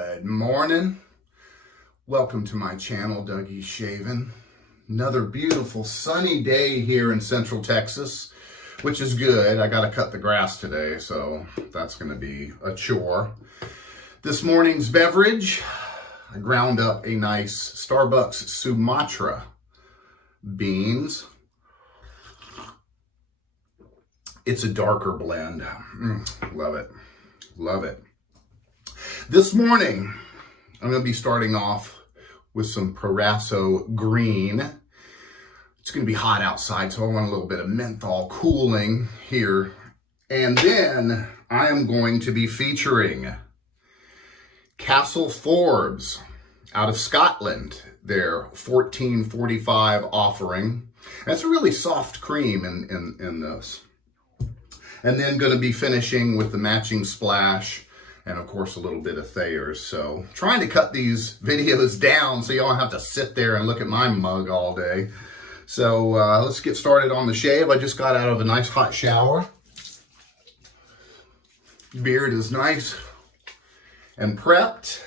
Good morning. Welcome to my channel, Dougie's Shaving. Another beautiful sunny day here in Central Texas, which is good. I got to cut the grass today, so that's going to be a chore. This morning's beverage, I ground up a nice Starbucks Sumatra beans. It's a darker blend. Love it. Love it. This morning, I'm going to be starting off with some Proraso green. It's going to be hot outside, so I want a little bit of menthol cooling here. And then I am going to be featuring Forbes out of Scotland, their 1445 offering. That's a really soft cream in this. And then going to be finishing with the matching splash and of course a little bit of Thayers. So trying to cut these videos down so you don't have to sit there and look at my mug all day. So let's get started on the shave. I just got out of a nice hot shower. Beard is nice and prepped.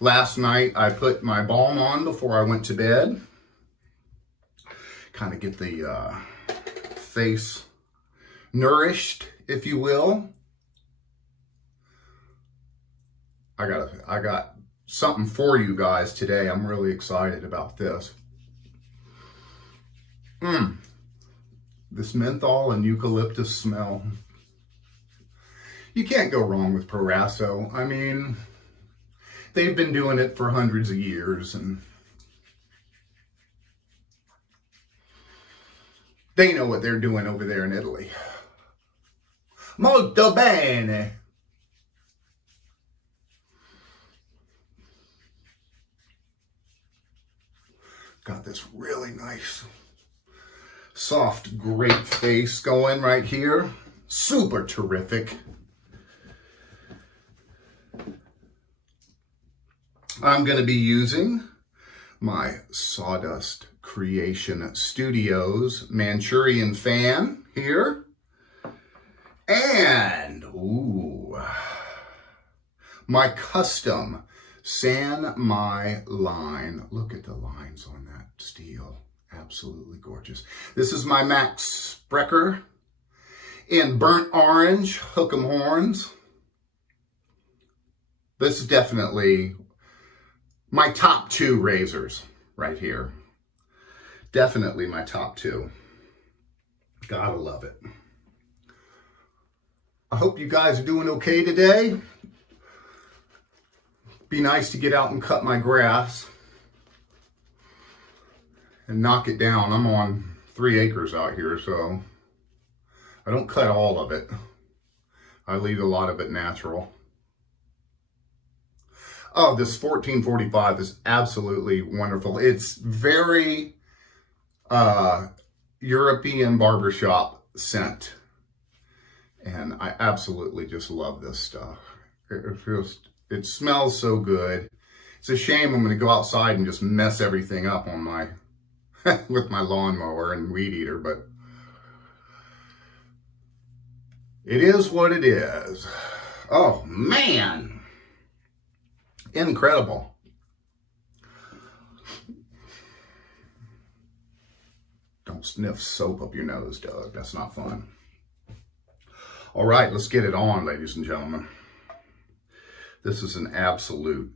Last night I put my balm on before I went to bed. Kind of get the face nourished, if you will. I got something for you guys today. I'm really excited about this. This menthol and eucalyptus smell. You can't go wrong with Proraso. I mean, they've been doing it for hundreds of years, and they know what they're doing over there in Italy. Molto bene. Got this really nice, soft, great face going right here. Super terrific. I'm going to be using my Sawdust Creation Studios Manchurian fan here. And, my custom San Mai line. Look at the lines on that steel. Absolutely gorgeous. This is my Max Sprecher in burnt orange hook'em horns. This is definitely my top two razors right here. Definitely my top two. Gotta love it. I hope you guys are doing okay today. Be nice to get out and cut my grass and knock it down. I'm on 3 acres out here, so I don't cut all of it. I leave a lot of it natural. Oh, this 1445 is absolutely wonderful. It's very European barbershop scent. And I absolutely just love this stuff. It smells so good. It's a shame I'm going to go outside and just mess everything up on my with my lawnmower and weed eater, but it is what it is. Oh man, incredible. Don't sniff soap up your nose, Doug. That's not fun. All right, let's get it on, ladies and gentlemen. This is an absolute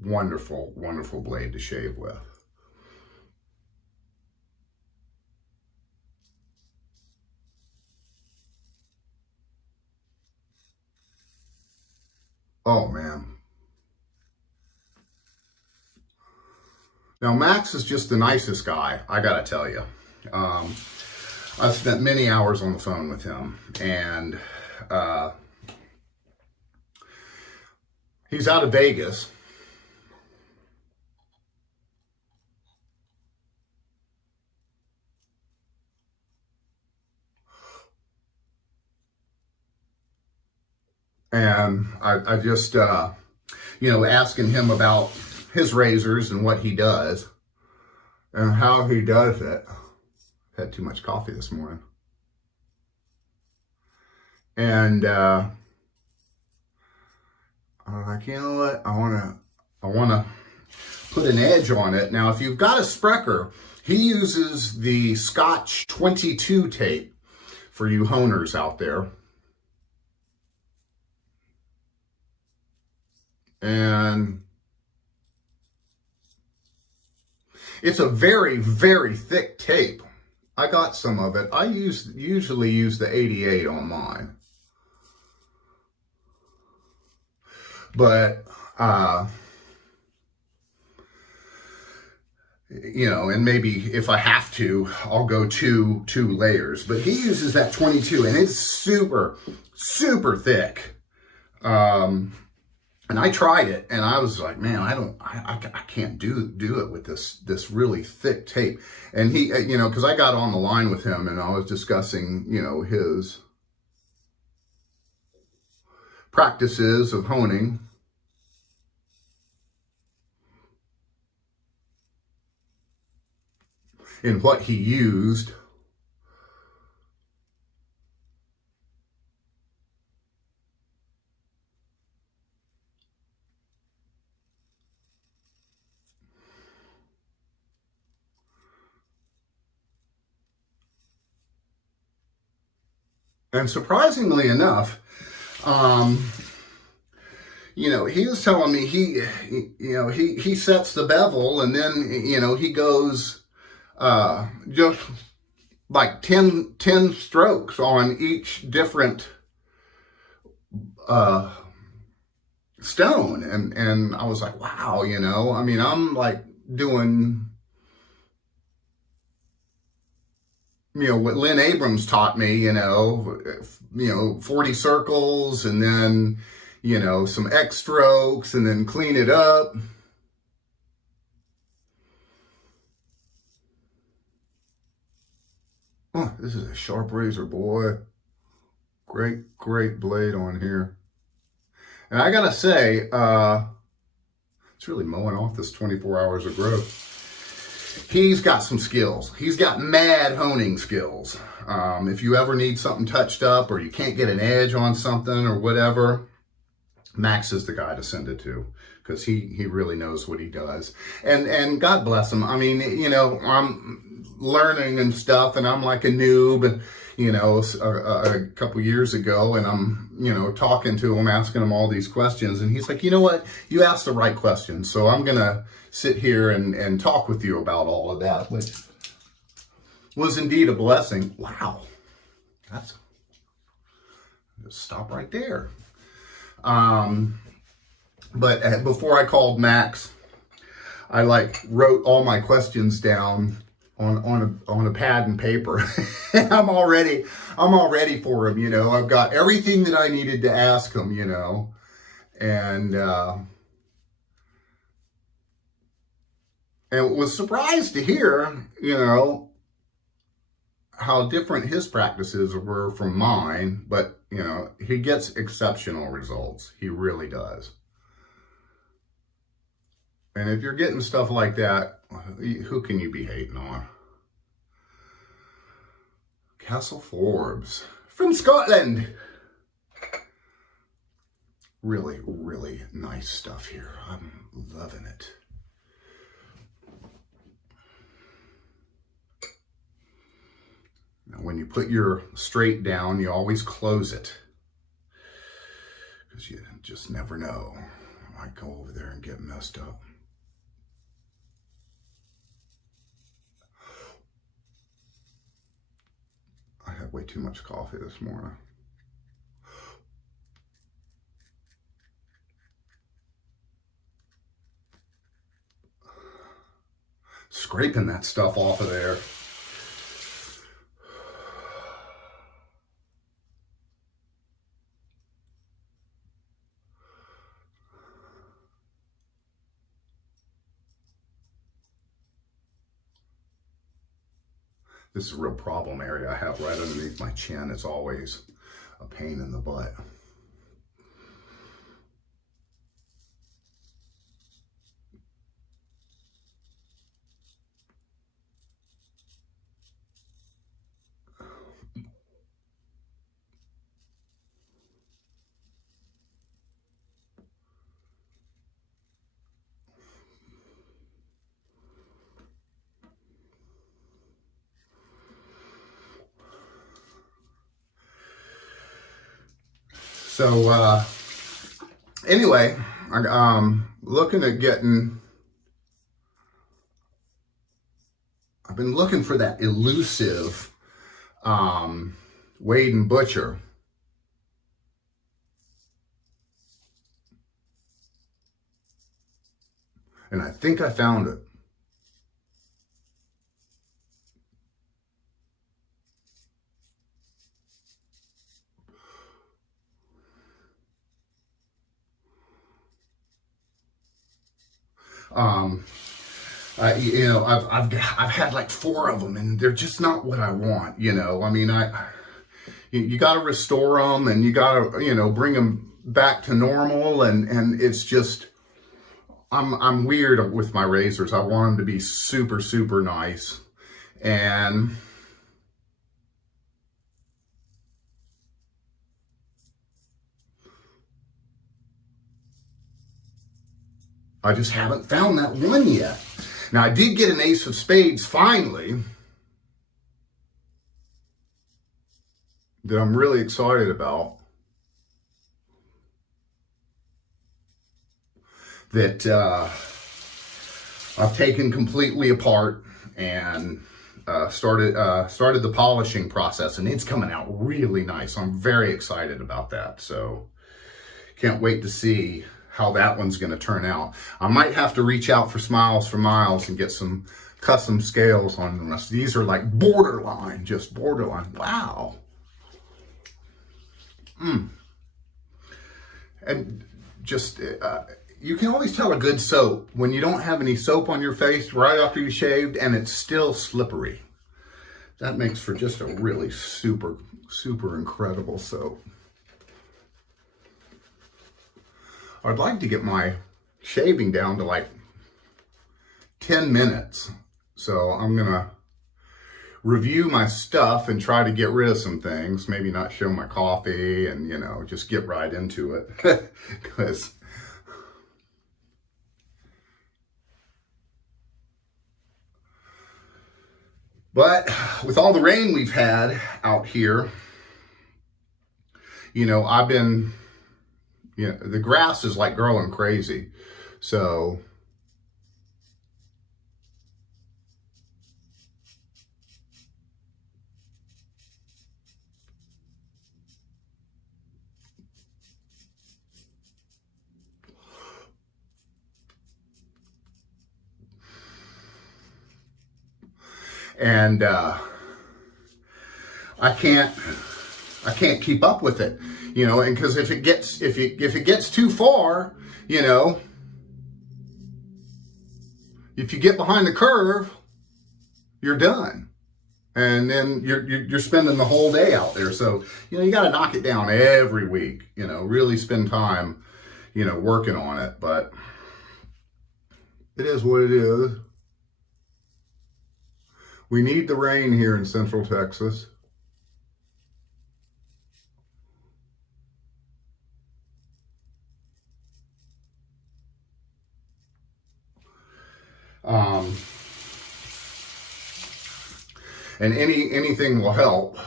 wonderful, wonderful blade to shave with. Oh, man. Now, Max is just the nicest guy, I gotta tell you. I've spent many hours on the phone with him, and he's out of Vegas. And I just, asking him about his razors and what he does and how he does it. Had too much coffee this morning. And I'm like, you know what? I wanna put an edge on it. Now, if you've got a Sprecher, he uses the Scotch 22 tape for you honers out there. And it's a very, very thick tape. I got some of it. I usually use the 88 on mine. But, you know, and maybe if I have to, I'll go two layers. But he uses that 22, and it's super, super thick. And I tried it, and I was like, man, I can't do it with this really thick tape. And he, you know, because I got on the line with him, and I was discussing, you know, his practices of honing. And what he used. And surprisingly enough, you know, he was telling me he sets the bevel, and then, you know, he goes just like 10 strokes on each different stone. And I was like, wow, you know, I mean, I'm like doing, you know, what Lynn Abrams taught me, you know, 40 circles, and then, you know, some X strokes, and then clean it up. Oh, this is a sharp razor, boy. Great blade on here. And I gotta say, it's really mowing off this 24 hours of growth. He's got some skills. He's got mad honing skills. If you ever need something touched up, or you can't get an edge on something or whatever, Max is the guy to send it to, because he really knows what he does. And God bless him. I mean, you know, I'm learning and stuff, and I'm like a noob, and, you know, a couple years ago, and I'm, you know, talking to him, asking him all these questions, and he's like, you know what, you asked the right questions, so I'm gonna sit here and talk with you about all of that, which was indeed a blessing. Wow, that's, just stop right there. But before I called Max, I like wrote all my questions down on a pad and paper. And I'm all ready for him, you know. I've got everything that I needed to ask him, you know. And was surprised to hear, you know, how different his practices were from mine. But, you know, he gets exceptional results. He really does. And if you're getting stuff like that, who can you be hating on? Castle Forbes from Scotland. Really, really nice stuff here. I'm loving it. Now, when you put your straight down, you always close it, because you just never know. I might go over there and get messed up. I had way too much coffee this morning. Scraping that stuff off of there. This is a real problem area I have right underneath my chin. It's always a pain in the butt. So anyway, looking at getting. I've been looking for that elusive Wade and Butcher. And I think I found it. I've had like 4 of them, and they're just not what I want. I mean, you got to restore them, and you got to bring them back to normal, and it's just I'm weird with my razors. I want them to be super, super nice, and I just haven't found that one yet. Now, I did get an ace of spades finally that I'm really excited about, that I've taken completely apart and started the polishing process, and it's coming out really nice. I'm very excited about that. So can't wait to see how that one's going to turn out. I might have to reach out for Smiles for Miles and get some custom scales on them. These are like borderline, just borderline. Wow. And just, you can always tell a good soap when you don't have any soap on your face right after you shaved and it's still slippery. That makes for just a really super, super incredible soap. I'd like to get my shaving down to like 10 minutes. So I'm going to review my stuff and try to get rid of some things. Maybe not show my coffee and, just get right into it. Because but with all the rain we've had out here, I've been, the grass is like growing crazy. So and I can't keep up with it, and because if it gets too far, if you get behind the curve, you're done, and then you're spending the whole day out there. So you got to knock it down every week, really spend time, working on it. But it is what it is. We need the rain here in Central Texas. And anything will help.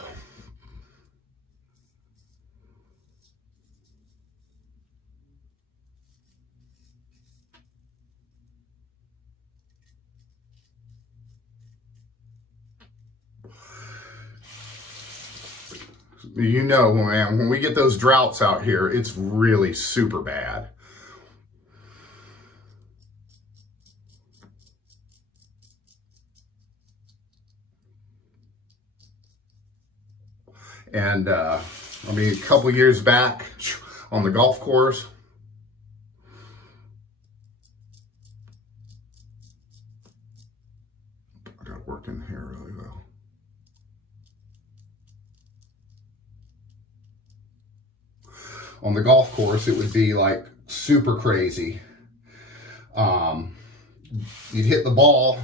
Man, when we get those droughts out here, it's really super bad. And a couple years back on the golf course, I got work in here really well. On the golf course, it would be like super crazy. You'd hit the ball,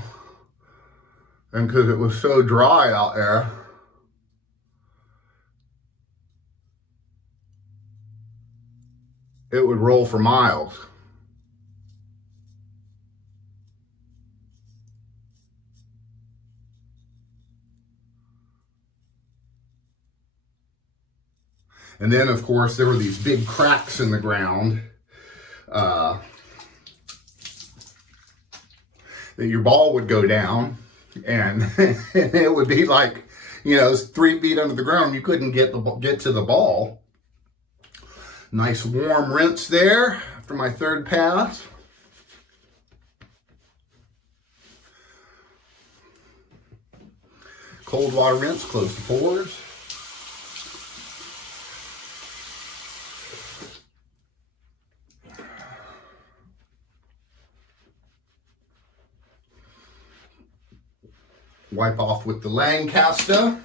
and because it was so dry out there, it would roll for miles. And then, of course, there were these big cracks in the ground that your ball would go down, and it would be like, you know, 3 feet under the ground. You couldn't get to the ball. Nice warm rinse there after my third pass. Cold water rinse, close the pores. Wipe off with the Lancaster.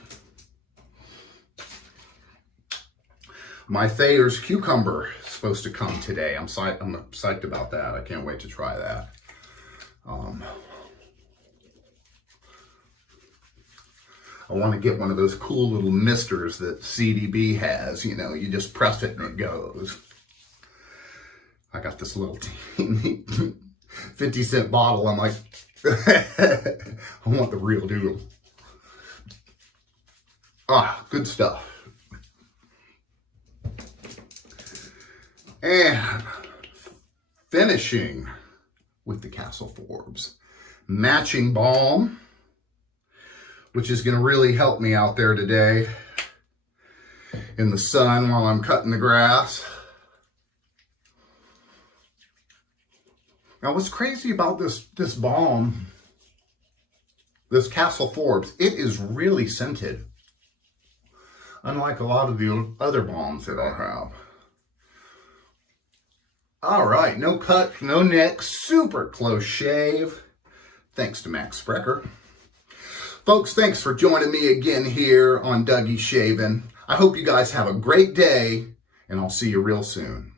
My Thayers cucumber is supposed to come today. I'm psyched about that. I can't wait to try that. I want to get one of those cool little misters that CDB has. You know, you just press it and it goes. I got this little teeny 50-cent bottle. I'm like, I want the real deal. Ah, good stuff. And finishing with the Castle Forbes matching balm, which is going to really help me out there today in the sun while I'm cutting the grass. Now, what's crazy about this balm, this Castle Forbes, it is really scented, unlike a lot of the other balms that I have. All right, no cut, no nick, super close shave. Thanks to Max Sprecher. Folks, thanks for joining me again here on Dougie's Shaving. I hope you guys have a great day, and I'll see you real soon.